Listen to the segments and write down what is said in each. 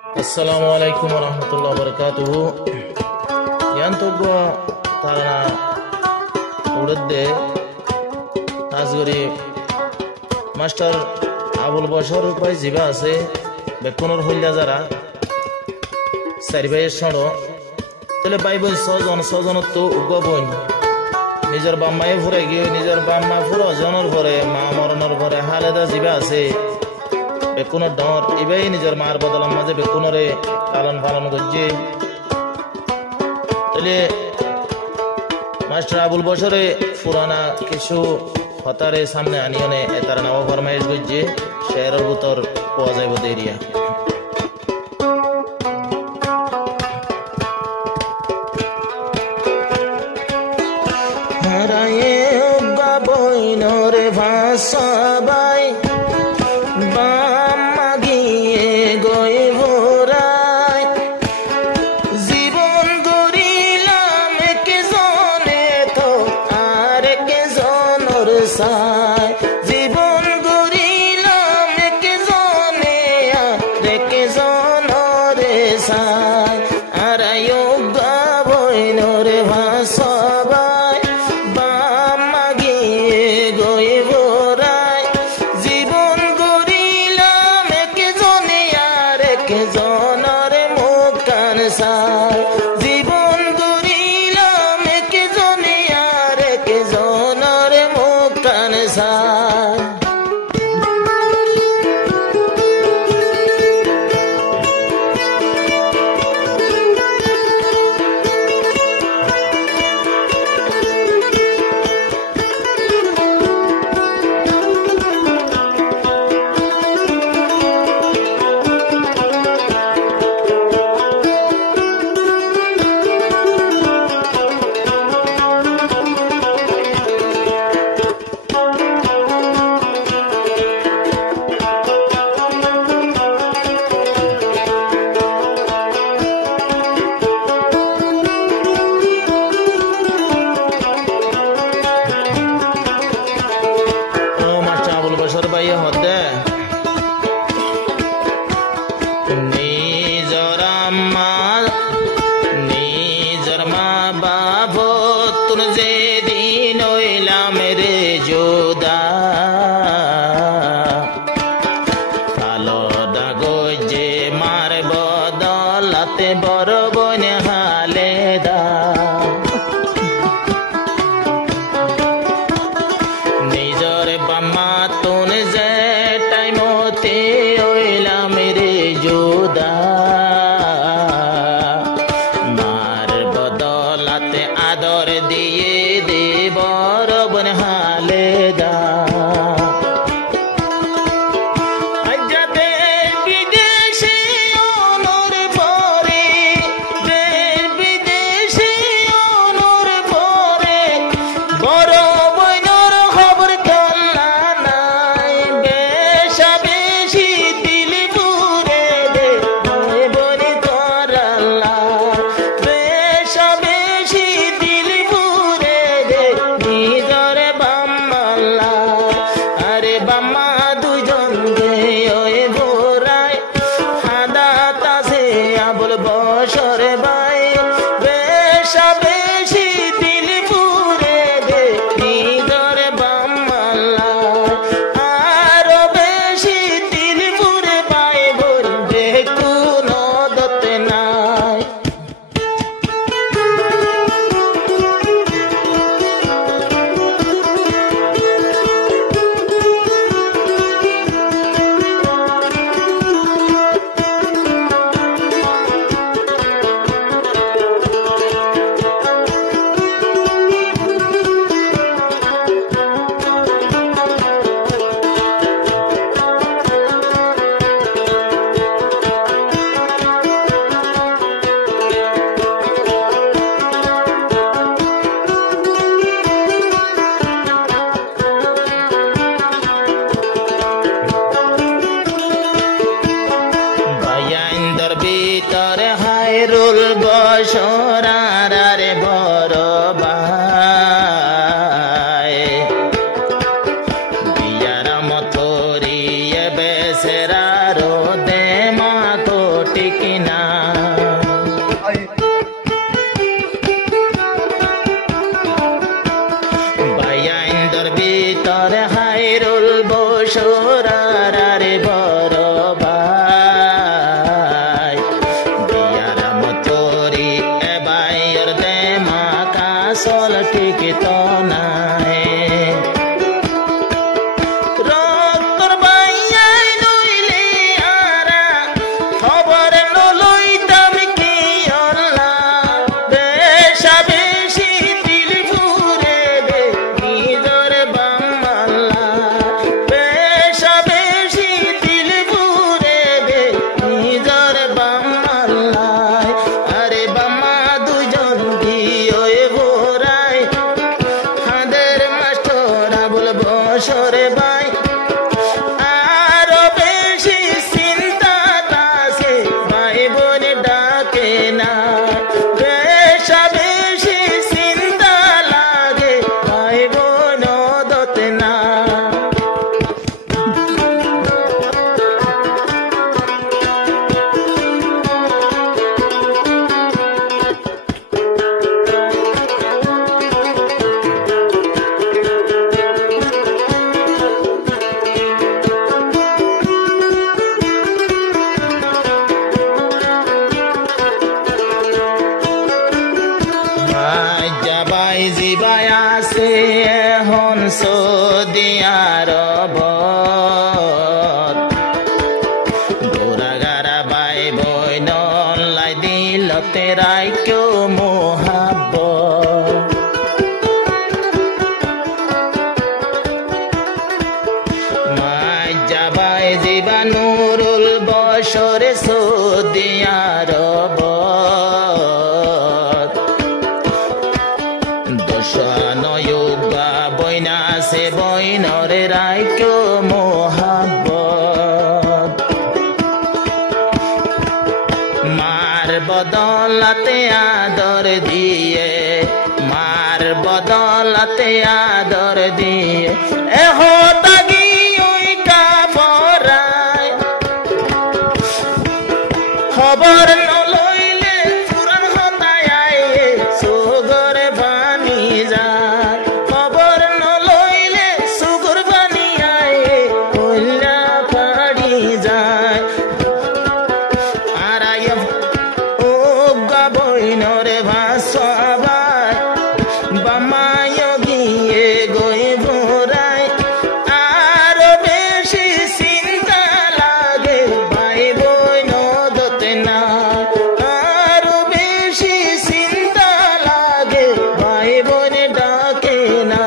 Assalamualaikum warahmatullahi wabarakatuh. Yantogo tarana udde azgori master Abul Bashar bhai jiba ase bekonor hoilla jara sari bhai shono tole bhai boy sojon to ugo boy নিজের বাম্মায় ফুরে গিয়ে নিজের বাম্মা ফুরো জনের পরে মা মরণের পরে হালেদা জিবা আছে বেকুনের ডর এবাই নিজের মার বদলার মাঝে বেকুনরে লালন পালন করছে তাহলে মাস্টার আবুল বশরে পুরানা কিছু হতারে সামনে আনিয়নে এটার নাম ফরমাইশ করছে শেয়ারের ভিতর পাওয়া যাইব দেরিয়া সবাই বাম্মা গিয়ে গয়ে ভোরাই জীবন গড়িলাম কে জনে তো আর কে জনর সাই জীবন গড়িলাম কে জনে আর কে জনরে সাই আর যোগা বইনরে ভাসবাই বাম্মা গিয়ে গয়ে জীবন গড়িলাম কে জনে আর কে জনের মুখ কান সাই নিজর মা বাপ তুন যে দিন হইলাম রে যোদা কালো দাগো যে মার বদলাতে বড় বোন হালে দা নিজর বাম্মা তুন যে টাইমতে হইলাম রে যোদা আদর দিয়ে দে বড় বোন হালে দা বছরে ভাই বেশা বেশি দিল পুরে দে নিজরে বাম্মাল্লা আরো বেশি দিল পুরে ভাই বলবে কোনো দতে নাই ভিতরে হায়রুল বসরার রে বড় ভাই বিয়ার মথরি বেসেরার দে মা তো টিকিনা বাইয়াইন্দর ভিতর হাইরুল বসরার আরে বড় ভাই বিয়ার মতরি এ বাইয়ের দে মা কাসল টিকিত নাই সরে ভাই আরো বেশি চিন্তা আছে ভাই বোন ডাকে না বেশি চিন্তা লাগে ভাই বোন দতে না জিবাই আছে এখন সৌদিয়ার গোরাগারা বাই বই নলাই দিল তেরাই কেউ মোহাব মাই যাবাই জিবা নুরুল বসরে সৌদিয়ার নয়ুগা বইনা সে বইনরে রাইক্য মোহাব্বত মার বদলাতে আদর দিয়ে মার বদলাতে আদর দিয়ে এহো তাগি ওইটা বরায় খবর নলইলে পুরান হতায় সুগরে বানি যায় খবর নলইলে সুগর বানি আয় কইলা পাড়ি যায় আর ও গাবইনরে ভাসবাই বামায় গিয়ে গই ভরাই আরো বেশি চিন্তা লাগে ভাই বইন দতে না আরো বেশি চিন্তা লাগে ভাই বোন ডাকে না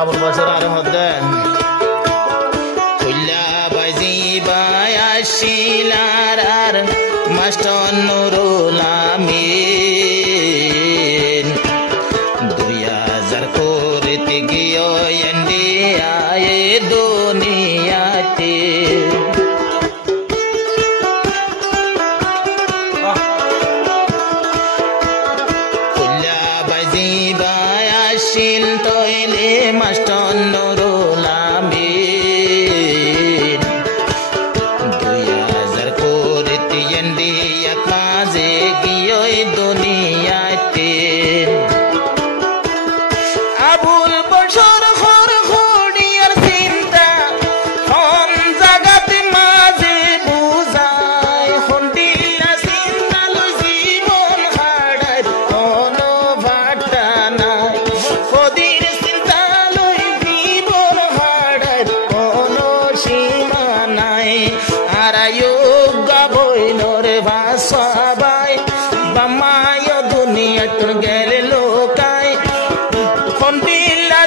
আবুল বসর আর মধ্যে কইলা বাজি by আসিলার R master Nurul Amin 2000 করতে গিয়ে ইন্ডিয়ায় দুনিয়াতে কইলা বাজি by Aseel তইলে master Nurul Amin 2000 করতে ইন্ডিয়া কাজে গিয়ে দুনিয়াতে আবুল বসর খর খড়িয়ার চিন্তা হন জাগাতে মাঝে বুঝায় হন্ডিলা চিন্তা লই জীবন হাড়ায় কোনো ভাটা নাই কদির চিন্তা লই জীবন হাড়ায় কোনো সীমা নাই আর গাবইনরে ভাসবাই বামায় দুনিয়া তোর গেলে লোকায় হন্ডিলা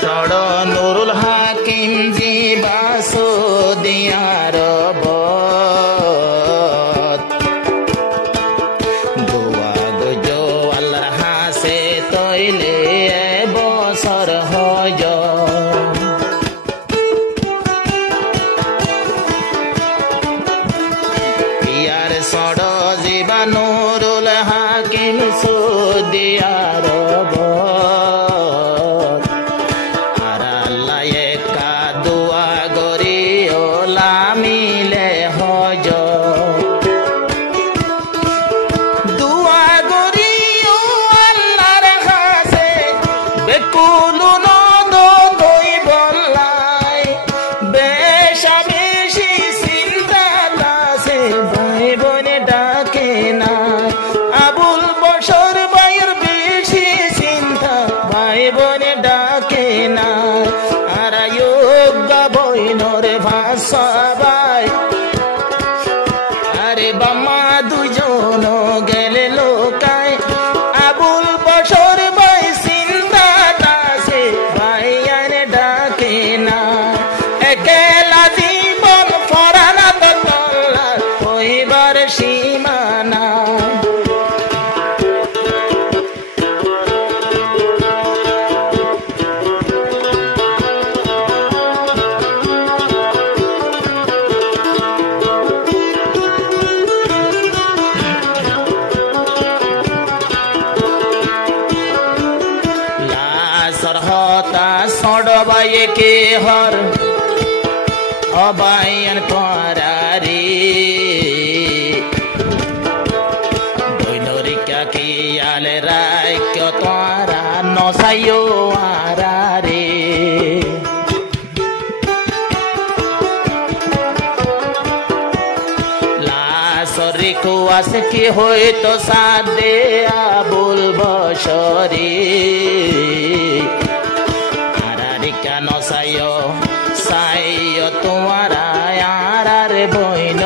ছড় নুরুল হাকিম জিবাসো দিয়ার দোয়া গজো আল্লাহর হাসে তৈলে বছর হজ পিয়ার ছড় জিবা নুরুল হাকিম সুদিয়ার সবাই আরে বাম্মা দুজন গেলে লোকায় আবুল বছর ভাই চিন্তা আছে ভাই আর ডাকে না একেলা জীবন ফরানা তল্লা হইবার সীমানা সড়বাই কে হর অবায়ন করারে বৈনরিকা কি আলে রায় তারা নসাইও আরারে লাশরি কুয়াশে কি হইতো সাদে আবুল বছরে কেন সাইয় সাইয় তোমার আর বইন